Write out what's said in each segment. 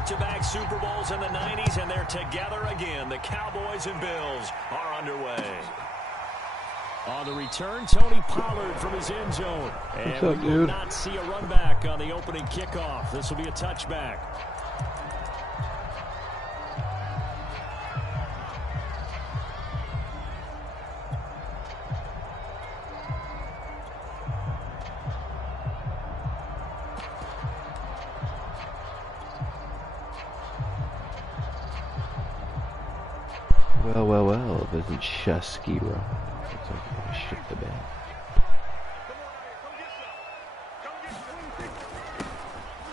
back-to-back Super Bowls in the 90s, and they're together again. The Cowboys and Bills are underway. On the return, Tony Pollard from his end zone. And we will not see a run back on the opening kickoff. This will be a touchback. Well, it isn't Shusky, right? Looks like you're gonna shit the bed.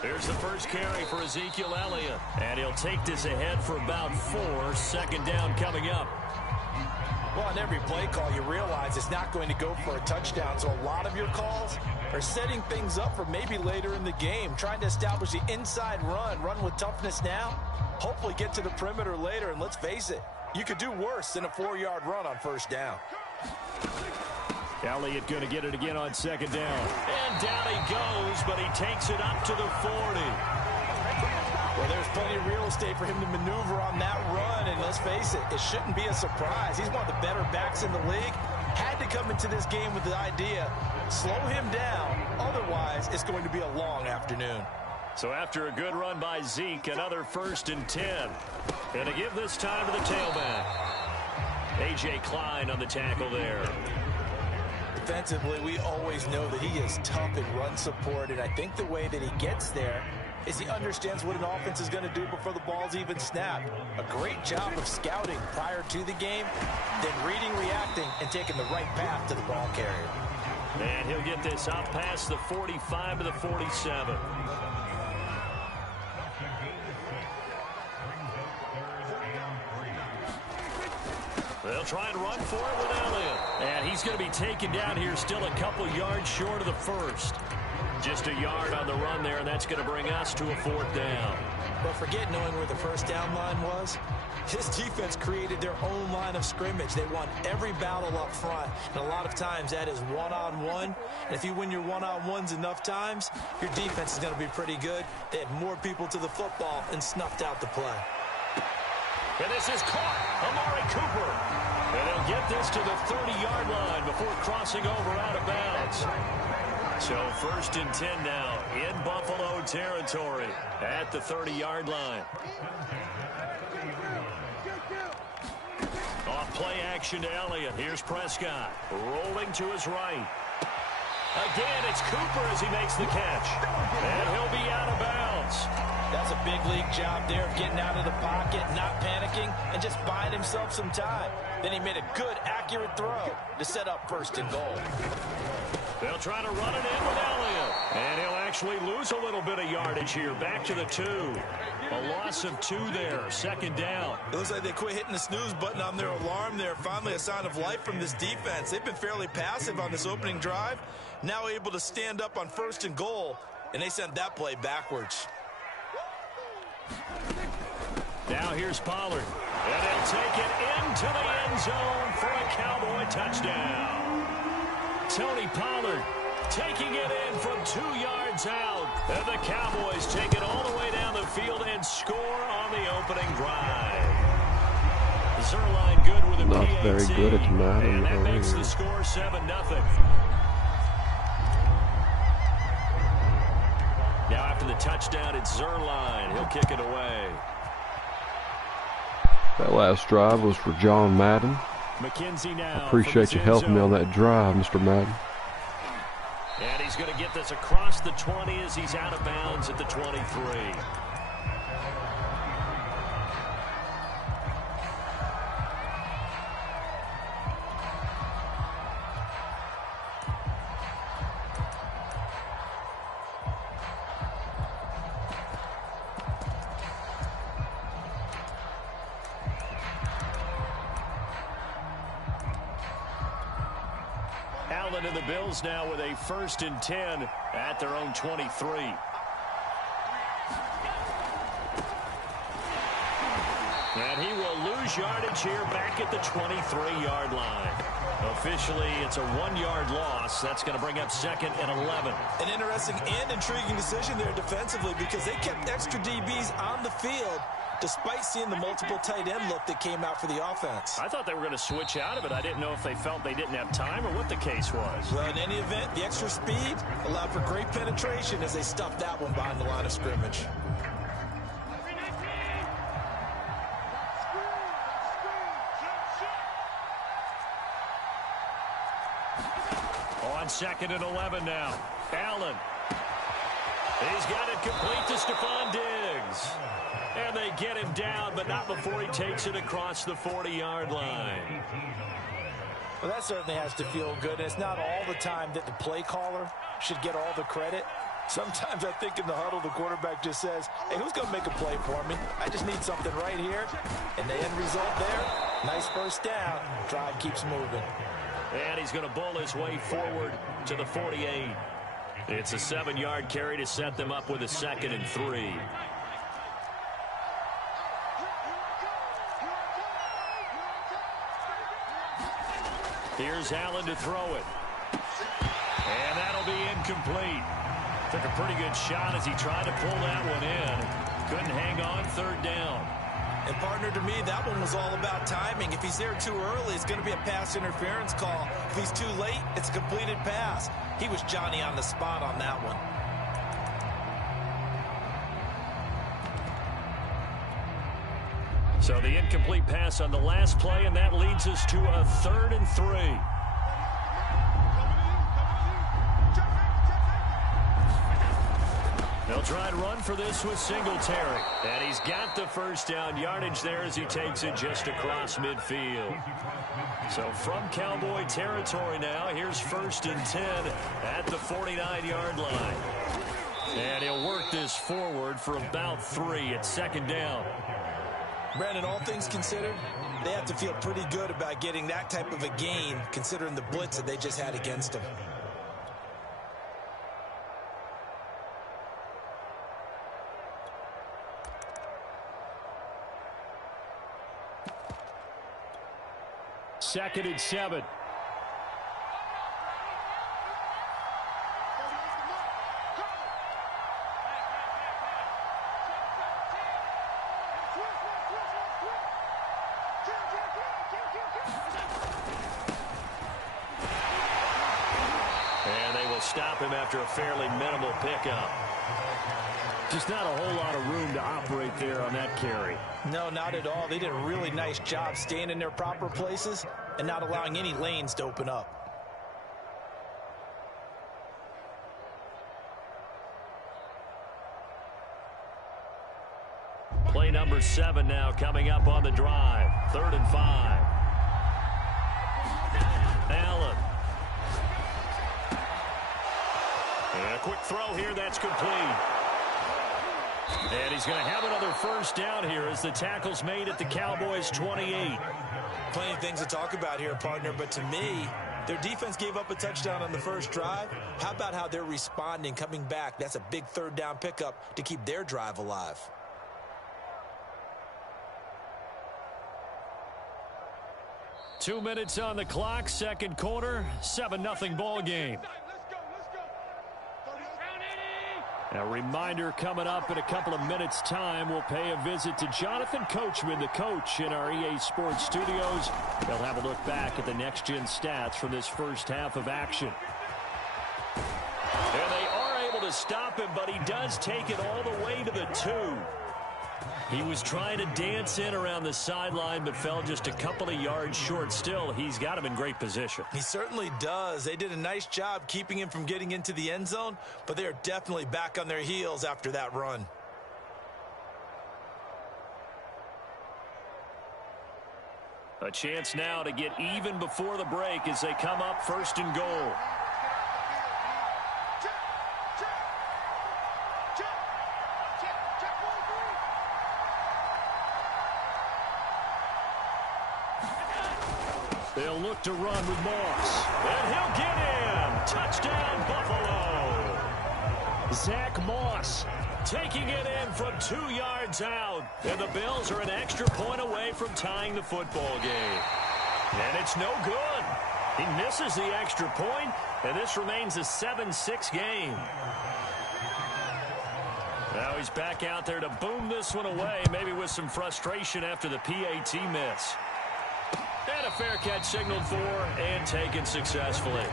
Here's the first carry for Ezekiel Elliott. And he'll take this ahead for about 4. Second down coming up. Well, on every play call, you realize it's not going to go for a touchdown. So a lot of your calls are setting things up for maybe later in the game, trying to establish the inside run with toughness now, hopefully get to the perimeter later. And let's face it, you could do worse than a 4-yard run on first down. Elliott going to get it again on second down. And down he goes, but he takes it up to the 40. Well, there's plenty of real estate for him to maneuver on that run. And let's face it, it shouldn't be a surprise. He's one of the better backs in the league. Had to come into this game with the idea, slow him down. Otherwise, it's going to be a long afternoon. So after a good run by Zeke, another 1st and 10. And to give this time to the tailback. A.J. Klein on the tackle there. Defensively, we always know that he is tough in run support, and I think the way that he gets there is he understands what an offense is going to do before the ball's even snapped. A great job of scouting prior to the game, then reading, reacting, and taking the right path to the ball carrier. And he'll get this up past the 45 to the 47. They'll try and run for it with Elliott. And he's going to be taken down here, still a couple yards short of the first. Just a yard on the run there, and that's going to bring us to a 4th down. But forget knowing where the first down line was. This defense created their own line of scrimmage. They won every battle up front, and a lot of times that is one-on-one. And if you win your one-on-ones enough times, your defense is going to be pretty good. They had more people to the football and snuffed out the play. And this is caught. Amari Cooper. And he'll get this to the 30-yard line before crossing over out of bounds. So 1st and 10 now in Buffalo territory at the 30-yard line. Off play action to Elliott. Here's Prescott rolling to his right. Again, it's Cooper as he makes the catch. And he'll be out of bounds. That's a big league job there of getting out of the pocket, not panicking, and just buying himself some time. Then he made a good, accurate throw to set up 1st and goal. They'll try to run it in with Elliott. And he'll actually lose a little bit of yardage here. Back to the 2. A loss of 2 there. 2nd down. It looks like they quit hitting the snooze button on their alarm there. Finally a sign of life from this defense. They've been fairly passive on this opening drive. Now able to stand up on 1st and goal. And they sent that play backwards. Now here's Pollard. And he'll take it into the end zone for a Cowboy touchdown. Tony Pollard taking it in from 2 yards out. And the Cowboys take it all the way down the field and score on the opening drive. Zerline good with a Not PAT. very good at Madden. And that makes the score 7-0. Now after the touchdown, it's Zerline. He'll kick it away. That last drive was for John Madden. McKenzie now. I appreciate you helping me on that drive, Mr. Madden. And he's going to get this across the 20 as he's out of bounds at the 23. Allen and the Bills now with a 1st and 10 at their own 23. And he will lose yardage here back at the 23-yard line. officially, it's a 1-yard loss. That's going to bring up 2nd and 11. An interesting and intriguing decision there defensively because they kept extra DBs on the field despite seeing the multiple tight end look that came out for the offense. I thought they were going to switch out of it. I didn't know if they felt they didn't have time or what the case was. Well, in any event, the extra speed allowed for great penetration as they stuffed that one behind the line of scrimmage. On 2nd and 11 now. Allen. He's got it complete to Stephon Diggs. And they get him down, but not before he takes it across the 40-yard line. Well, that certainly has to feel good. And it's not all the time that the play caller should get all the credit. Sometimes I think in the huddle, the quarterback just says, hey, who's going to make a play for me? I just need something right here. And the end result there, nice first down. Drive keeps moving. And he's going to bull his way forward to the 48. It's a 7-yard carry to set them up with a 2nd and 3. Here's Allen to throw it. And that'll be incomplete. Took a pretty good shot as he tried to pull that one in. Couldn't hang on 3rd down. And, partner, to me, that one was all about timing. If he's there too early, it's going to be a pass interference call. If he's too late, it's a completed pass. He was Johnny on the spot on that one. So the incomplete pass on the last play, and that leads us to a 3rd and 3. They'll try and run for this with Singletary. And he's got the first down yardage there as he takes it just across midfield. So from Cowboy territory now, here's 1st and 10 at the 49-yard line. And he'll work this forward for about 3 at 2nd down. Brandon, all things considered, they have to feel pretty good about getting that type of a gain considering the blitz that they just had against them. Second and 7. And they will stop him after a fairly minimal pickup. Just not a whole lot of room to operate there on that carry. No, not at all. They did a really nice job staying in their proper places and not allowing any lanes to open up. Play number 7 now coming up on the drive. 3rd and 5. Allen. And a quick throw here. That's complete. And he's going to have another first down here as the tackle's made at the Cowboys' 28. Plenty of things to talk about here, partner, but to me, their defense gave up a touchdown on the first drive. How about how they're responding, coming back? That's a big 3rd down pickup to keep their drive alive. Two minutes on the clock, 2nd quarter, 7-0 ball game. A reminder coming up in a couple of minutes' time. We'll pay a visit to Jonathan Coachman, the coach in our EA Sports studios. They'll have a look back at the next-gen stats from this first half of action. And they are able to stop him, but he does take it all the way to the 2. He was trying to dance in around the sideline, but fell just a couple of yards short. Still, he's got him in great position. He certainly does. They did a nice job keeping him from getting into the end zone, but they are definitely back on their heels after that run. A chance now to get even before the break as they come up 1st and goal. They'll look to run with Moss. And he'll get in. Touchdown, Buffalo. Zach Moss taking it in from 2 yards out. And the Bills are an extra point away from tying the football game. And it's no good. He misses the extra point, and this remains a 7-6 game. Now he's back out there to boom this one away, maybe with some frustration after the PAT miss. And a fair catch signaled for and taken successfully.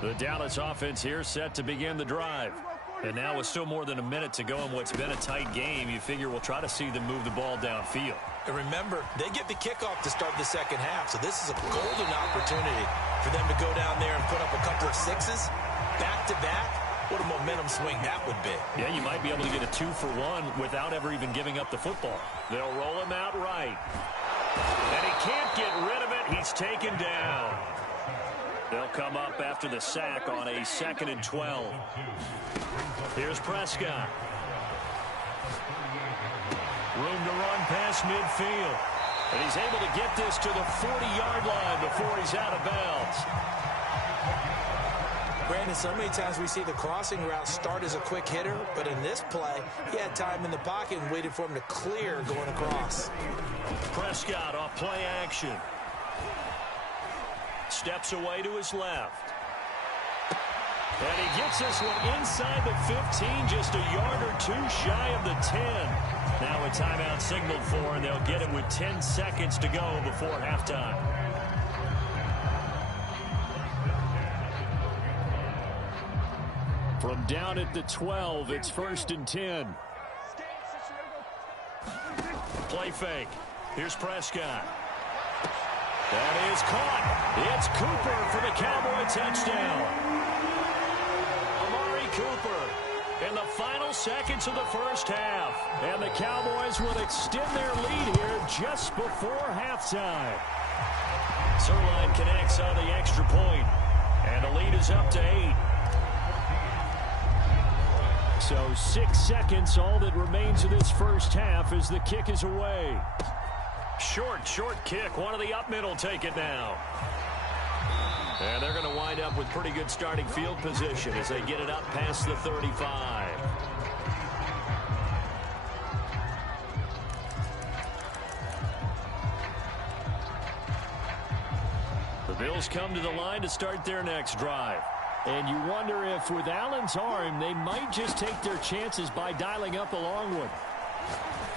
The Dallas offense here set to begin the drive. And now with still more than a minute to go in what's been a tight game, you figure we'll try to see them move the ball downfield. And remember, they get the kickoff to start the second half, so this is a golden opportunity for them to go down there and put up a couple of sixes back-to-back. What a momentum swing that would be. Yeah, you might be able to get a 2-for-1 without ever even giving up the football. They'll roll him out right. And he can't get rid of it. He's taken down. They'll come up after the sack on a 2nd and 12. Here's Prescott. Room to run past midfield. And he's able to get this to the 40-yard line before he's out of bounds. Brandon, so many times we see the crossing route start as a quick hitter, but in this play, he had time in the pocket and waited for him to clear going across. Prescott off play action. Steps away to his left. And he gets this one inside the 15, just a yard or two shy of the 10. Now a timeout signaled for, and they'll get it with 10 seconds to go before halftime. From down at the 12, it's 1st and 10. Play fake. Here's Prescott. That is caught. It's Cooper for the Cowboy touchdown. Amari Cooper in the final seconds of the first half. And the Cowboys will extend their lead here just before halftime. Sirline connects on the extra point. And the lead is up to 8. So 6 seconds, all that remains of this first half as the kick is away. Short kick. One of the up middle take it now. And they're going to wind up with pretty good starting field position as they get it up past the 35. The Bills come to the line to start their next drive. And you wonder if with Allen's arm, they might just take their chances by dialing up a long one.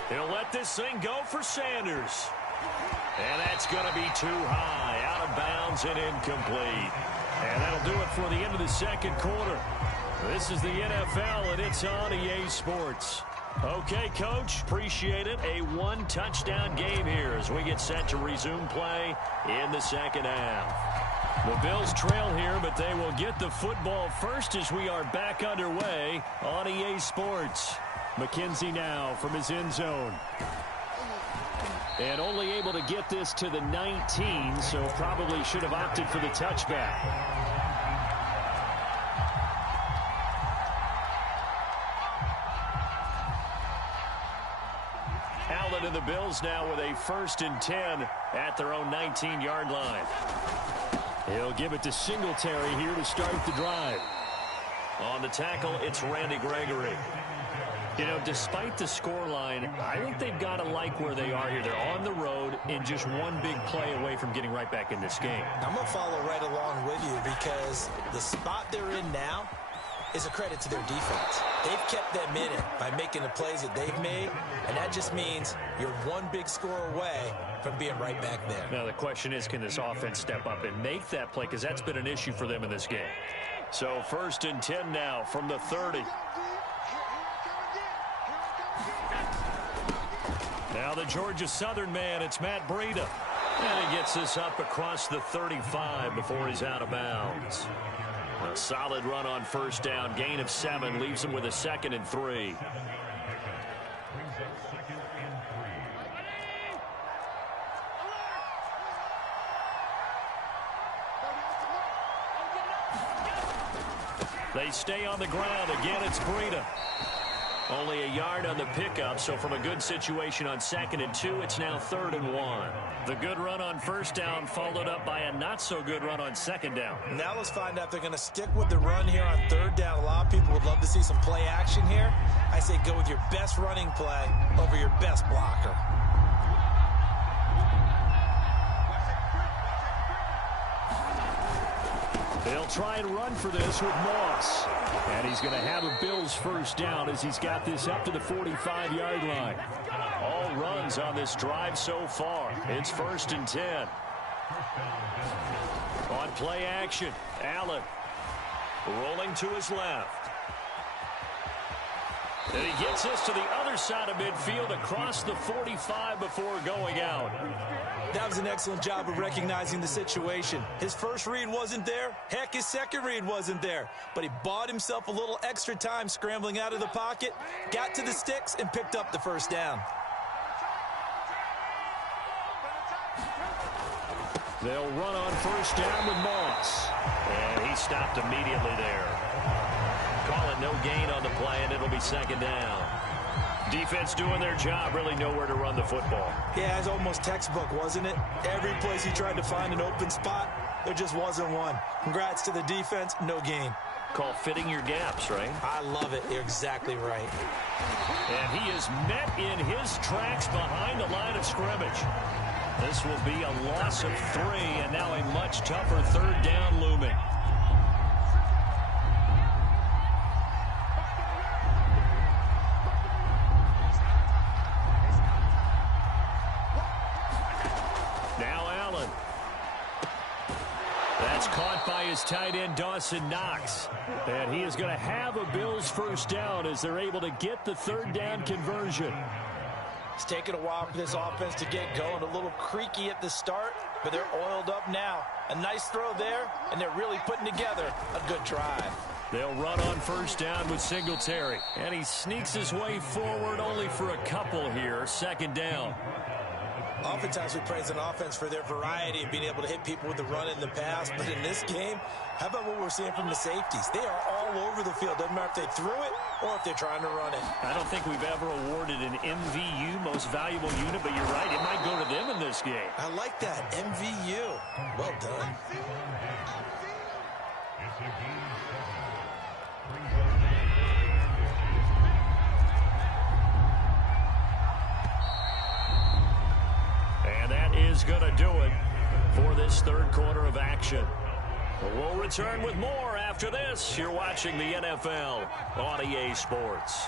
He'll let this thing go for Sanders. And that's going to be too high, out of bounds and incomplete. And that'll do it for the end of the second quarter. This is the NFL, and it's on EA Sports. Okay, Coach, appreciate it. A one-touchdown game here as we get set to resume play in the second half. The Bills trail here, but they will get the football first as we are back underway on EA Sports. McKenzie now from his end zone. And only able to get this to the 19, so probably should have opted for the touchback. Allen and the Bills now with a 1st and 10 at their own 19-yard line. He'll give it to Singletary here to start the drive. On the tackle, it's Randy Gregory. You know, despite the scoreline, I think they've got to like where they are here. They're on the road and just one big play away from getting right back in this game. I'm going to follow right along with you because the spot they're in now is a credit to their defense. They've kept them in it by making the plays that they've made, and that just means you're one big score away from being right back there. Now, the question is, can this offense step up and make that play? Because that's been an issue for them in this game. So 1st and 10 now from the 30. Now the Georgia Southern man, it's Matt Breida. And he gets this up across the 35 before he's out of bounds. A solid run on 1st down. Gain of 7 leaves him with a 2nd and 3. They stay on the ground. Again, it's Breida. Only a yard on the pickup, so from a good situation on 2nd and 2, it's now 3rd and 1. The good run on 1st down followed up by a not-so-good run on 2nd down. Now let's find out if they're going to stick with the run here on 3rd down. A lot of people would love to see some play action here. I say go with your best running play over your best blocker. They'll try and run for this with Moss. And he's going to have a Bills 1st down as he's got this up to the 45-yard line. All runs on this drive so far. It's 1st and 10. On play action, Allen rolling to his left. And he gets this to the other side of midfield across the 45 before going out. That was an excellent job of recognizing the situation. His first read wasn't there. Heck, his second read wasn't there. But he bought himself a little extra time scrambling out of the pocket, got to the sticks, and picked up the 1st down. They'll run on 1st down with Moss. And he stopped immediately there. Call it no gain on the play, and it'll be 2nd down. Defense doing their job, really nowhere to run the football. Yeah, it's almost textbook, wasn't it? Every place he tried to find an open spot, there just wasn't one. Congrats to the defense, no gain. Call fitting your gaps, right? I love it. You're exactly right. And he is met in his tracks behind the line of scrimmage. This will be a loss of 3, and now a much tougher 3rd down looming. Now Allen. That's caught by his tight end, Dawson Knox. And he is going to have a Bills 1st down as they're able to get the 3rd down conversion. It's taken a while for this offense to get going. A little creaky at the start, but they're oiled up now. A nice throw there, and they're really putting together a good drive. They'll run on 1st down with Singletary. And he sneaks his way forward only for a couple here. 2nd down. Oftentimes we praise an offense for their variety of being able to hit people with the run in the pass. But in this game, how about what we're seeing from the safeties? They are all over the field. Doesn't matter if they threw it or if they're trying to run it. I don't think we've ever awarded an MVU, most valuable unit, but you're right. It might go to them in this game. I like that. MVU. Well done. And that is going to do it for this 3rd quarter of action. We'll return with more after this. You're watching the NFL on EA Sports.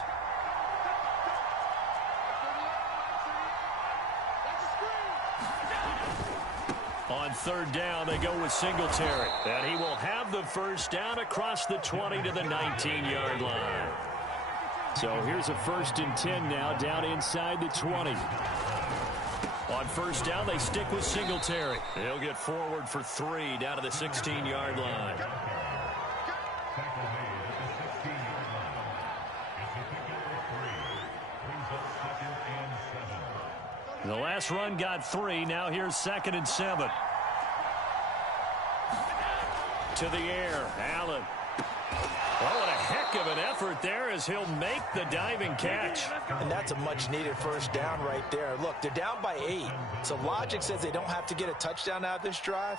On 3rd down, they go with Singletary. And he will have the 1st down across the 20 to the 19-yard line. So here's a 1st and 10 now down inside the 20. On 1st down, they stick with Singletary. He'll get forward for 3 down to the 16-yard line. The last run got 3. Now here's 2nd and 7. To the air, Allen. Oh, what a heck of an effort there as he'll make the diving catch. And that's a much-needed 1st down right there. Look, they're down by 8. So logic says they don't have to get a touchdown out of this drive.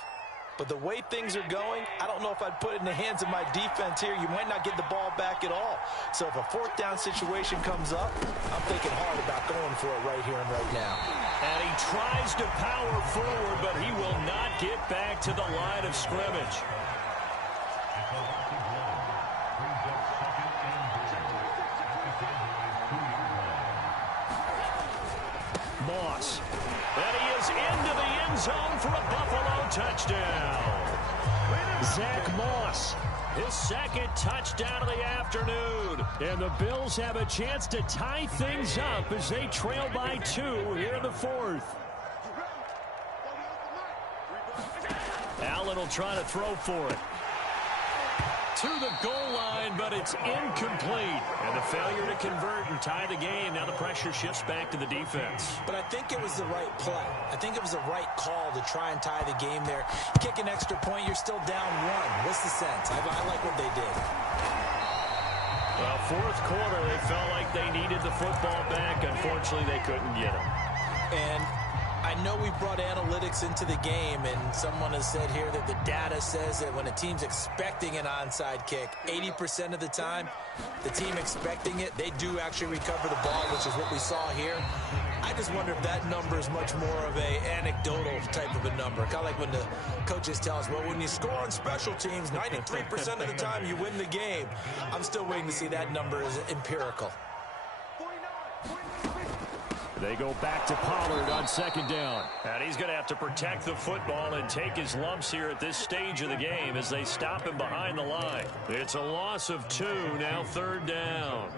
But the way things are going, I don't know if I'd put it in the hands of my defense here. You might not get the ball back at all. So if a 4th down situation comes up, I'm thinking hard about going for it right here and right now. And he tries to power forward, but he will not get back to the line of scrimmage. Moss. And he is into the end zone for a Buffalo touchdown. Zach Moss, his 2nd touchdown of the afternoon. And the Bills have a chance to tie things up as they trail by 2 here in the 4th. Allen will try to throw for it. To the goal line, but it's incomplete. And the failure to convert and tie the game. Now the pressure shifts back to the defense. But I think it was the right play. I think it was the right call to try and tie the game there. Kick an extra point, you're still down 1. What's the sense? I like what they did. Well, fourth quarter, they felt like they needed the football back. Unfortunately, they couldn't get it. And I know we brought analytics into the game, and someone has said here that the data says that when a team's expecting an onside kick, 80% of the time, the team expecting it, they do actually recover the ball, which is what we saw here. I just wonder if that number is much more of a anecdotal type of a number. Kind of like when the coaches tell us, well, when you score on special teams, 93% of the time you win the game. I'm still waiting to see that number is empirical. They go back to Pollard on second down. And he's going to have to protect the football and take his lumps here at this stage of the game as they stop him behind the line. It's a loss of 2, now third down.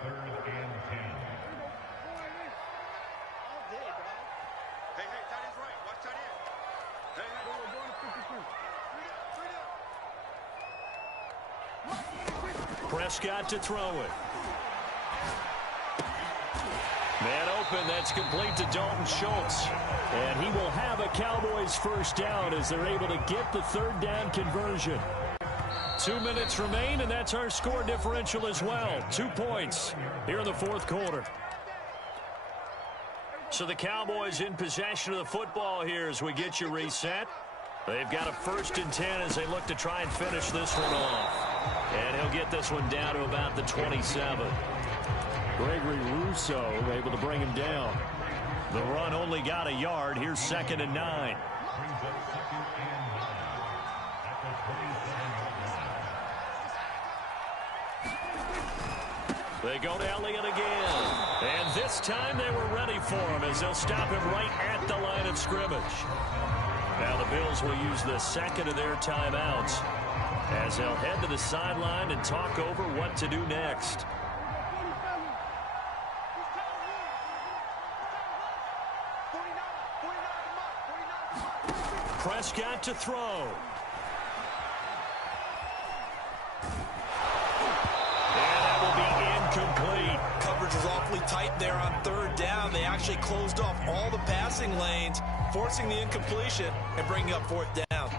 Prescott to throw it. Man open, that's complete to Dalton Schultz. And he will have a Cowboys first down as they're able to get the third down conversion. 2 minutes remain, and that's our score differential as well. 2 points here in the fourth quarter. So the Cowboys in possession of the football here as we get you reset. They've got a 1st and 10 as they look to try and finish this one off. And he'll get this one down to about the 27. Gregory Rousseau able to bring him down. The run only got a yard. Here's 2nd and 9. They go to Elliott again. And this time they were ready for him as they'll stop him right at the line of scrimmage. Now the Bills will use the second of their timeouts as they'll head to the sideline and talk over what to do next. Prescott to throw. And that will be incomplete. Coverage was awfully tight there on third down. They actually closed off all the passing lanes, forcing the incompletion and bringing up fourth down.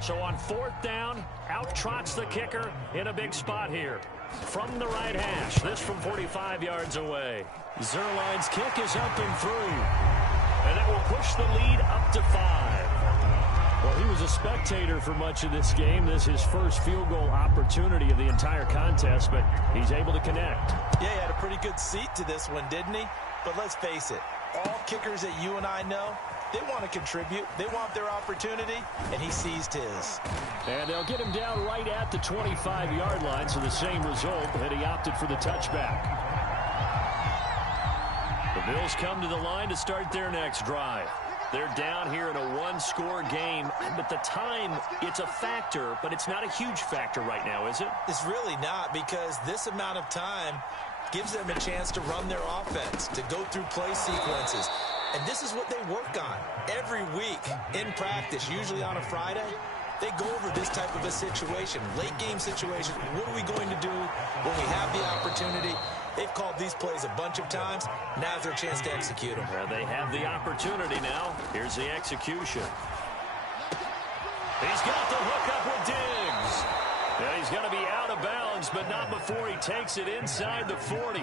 So on fourth down, out trots the kicker in a big spot here. From the right hash, this from 45 yards away. Zerline's kick is up and through. And that will push the lead up to 5. Well, he was a spectator for much of this game. This is his first field goal opportunity of the entire contest, but he's able to connect. Yeah, he had a pretty good seat to this one, didn't he? But let's face it, all kickers that you and I know, they want to contribute. They want their opportunity, and he seized his. And they'll get him down right at the 25-yard line, so the same result, that he opted for the touchback. The Bills come to the line to start their next drive. They're down here in a one-score game, but the time, it's a factor, but it's not a huge factor right now, is it? It's really not, because this amount of time gives them a chance to run their offense, to go through play sequences. And this is what they work on every week in practice, usually on a Friday. They go over this type of a situation, late game situation. What are we going to do when we have the opportunity? They've called these plays a bunch of times. Now's their chance to execute them. Well, they have the opportunity now. Here's the execution. He's got the hook up with Diggs. And he's going to be out of bounds, but not before he takes it inside the 40.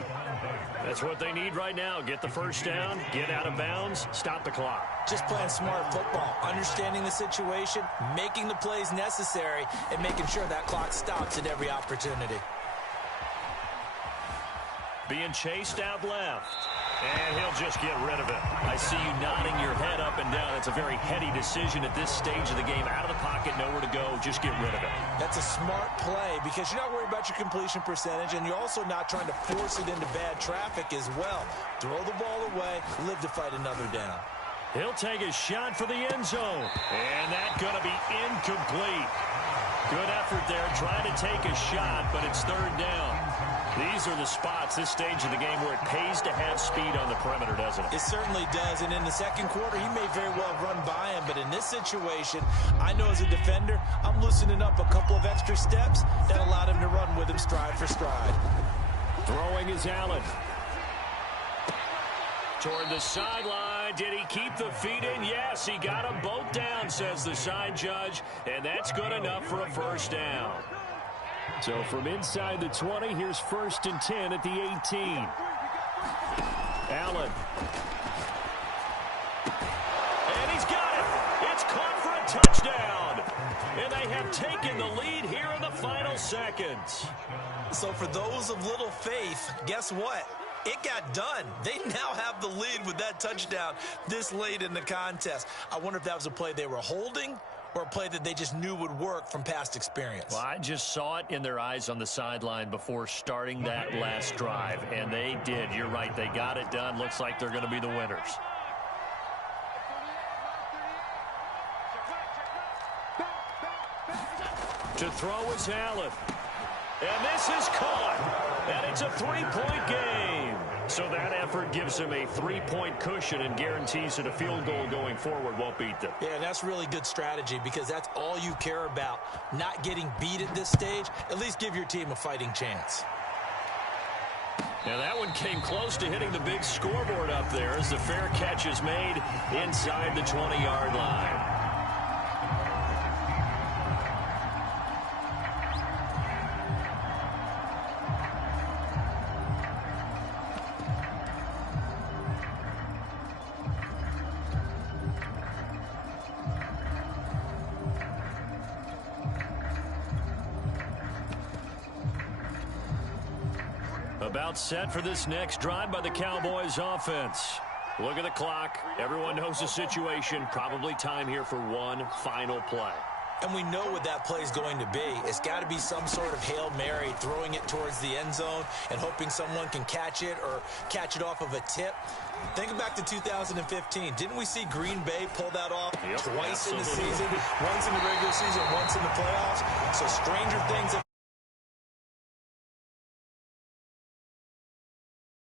That's what they need right now. Get the first down, get out of bounds, stop the clock. Just playing smart football, understanding the situation, making the plays necessary, and making sure that clock stops at every opportunity. Being chased out left. And he'll just get rid of it. I see you nodding your head up and down. It's a very heady decision at this stage of the game. Out of the pocket, nowhere to go. Just get rid of it. That's a smart play because you're not worried about your completion percentage, and you're also not trying to force it into bad traffic as well. Throw the ball away, live to fight another down. He'll take a shot for the end zone. And that's going to be incomplete. Good effort there, trying to take a shot, but it's third down. These are the spots, this stage of the game, where it pays to have speed on the perimeter, doesn't it? It certainly does, and in the second quarter, he may very well run by him, but in this situation, I know as a defender, I'm loosening up a couple of extra steps that allowed him to run with him stride for stride. Throwing is Allen. Toward the sideline. Did he keep the feet in? Yes, he got them both down, says the side judge, and that's good enough for a first down. So from inside the 20, here's 1st and 10 at the 18. Allen. And he's got it. It's caught for a touchdown. And they have taken the lead here in the final seconds. So for those of little faith, guess what? It got done. They now have the lead with that touchdown this late in the contest. I wonder if that was a play they were holding or a play that they just knew would work from past experience. Well, I just saw it in their eyes on the sideline before starting that last drive, and they did. You're right. They got it done. Looks like they're going to be the winners. To throw is Allen. And this is caught. And it's a 3-point game. So that effort gives them a 3-point cushion and guarantees that a field goal going forward won't beat them. Yeah, and that's really good strategy because that's all you care about. Not getting beat at this stage. At least give your team a fighting chance. Now that one came close to hitting the big scoreboard up there as the fair catch is made inside the 20-yard line. About set for this next drive by the Cowboys offense. Look at the clock. Everyone knows the situation. Probably time here for one final play. And we know what that play is going to be. It's got to be some sort of Hail Mary, throwing it towards the end zone and hoping someone can catch it or catch it off of a tip. Think back to 2015. Didn't we see Green Bay pull that off twice in the season? Once in the regular season, once in the playoffs. So stranger things have